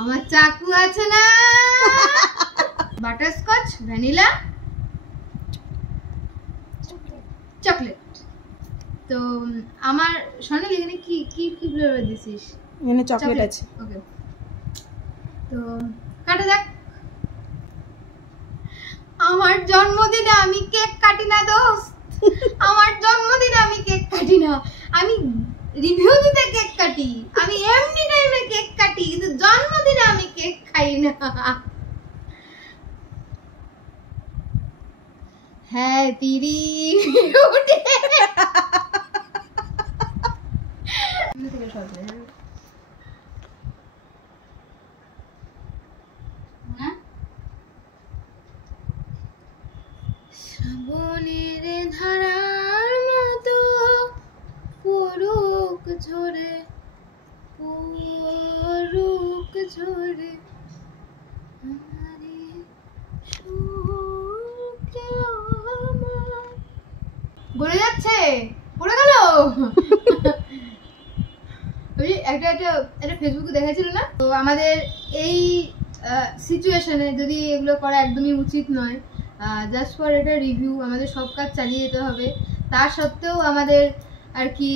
আমার চাকু আছে না বাটারস্কচ ভ্যানিলা চকলেট তো আমার সোনালি এখানে কি কি কি ফ্লেভার দিছিস এখানে চকলেট আছে ওকে তো কাটা যাক আমার জন্মদিনে আমি কেক কাটি না দোস্ত আমার জন্মদিনে আমি কেক কাটি না আমি রিভিউ দিতে কেক কাটি আমি এমনি টাইমে কেক কাটি কিন্তু জন্মদিনে আমি কেক খাই না হ্যাপি রিভিউডে শ্রাবণের ধারার মতো পরুক ঝরে গড়ে যাচ্ছে পড়ে গেল ওই একটা ফেসবুকে দেখাচ্ছিল না তো আমাদের এই সিচুয়েশনে যদি এগুলো করা একদমই উচিত নয় জাস্ট ফর এটা রিভিউ আমাদের সব কাজ চালিয়ে যেতে হবে তা সত্ত্বেও আমাদের আর কি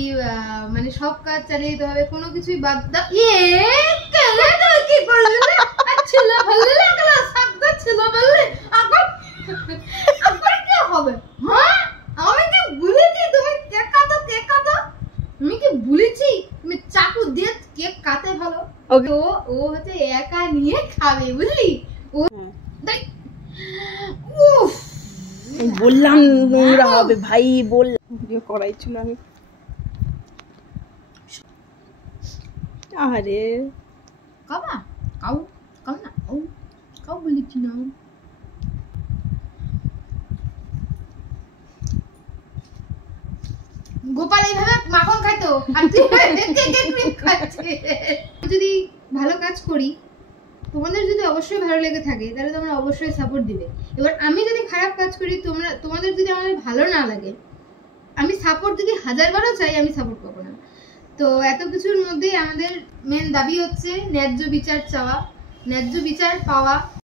মানে সব কাজ চালিয়ে যেতে হবে কোনো কিছুই বাদ দাও কি করলি ছিল ভালো লাগলো শব্দ ছিল বললে আবার কি হবে হ্যাঁ আমি কি বলেছি তুমি কেক কাটো আমি কি বলেছি তুমি চাকু দিয়ে কেক কাটে ভালো তো ও হচ্ছে একা নিয়ে খাবে বুঝলি ও উফ বললাম নোংরা হবে ভাই বললাম ভিডিও করাই ছিল আমি আরে কাবা কাউ কাউ না ও কাউ বলেছি না গোপাল এইভাবে মাখন খাইতো আর তুই যদি ভালো কাজ করি তোমাদের যদি অবশ্যই ভালো লেগে থাকে তাহলে তোমরা অবশ্যই সাপোর্ট দিবে এবার আমি যদি খারাপ কাজ করি তোমাদের যদি আমার ভালো না লাগে আমি সাপোর্ট যদি 1000 বারও চাই আমি সাপোর্ট পাবো না তো এত কিছুর মধ্যেই আমাদের মেন দাবি হচ্ছে ন্যায্য বিচার চাওয়া ন্যায্য বিচার পাওয়া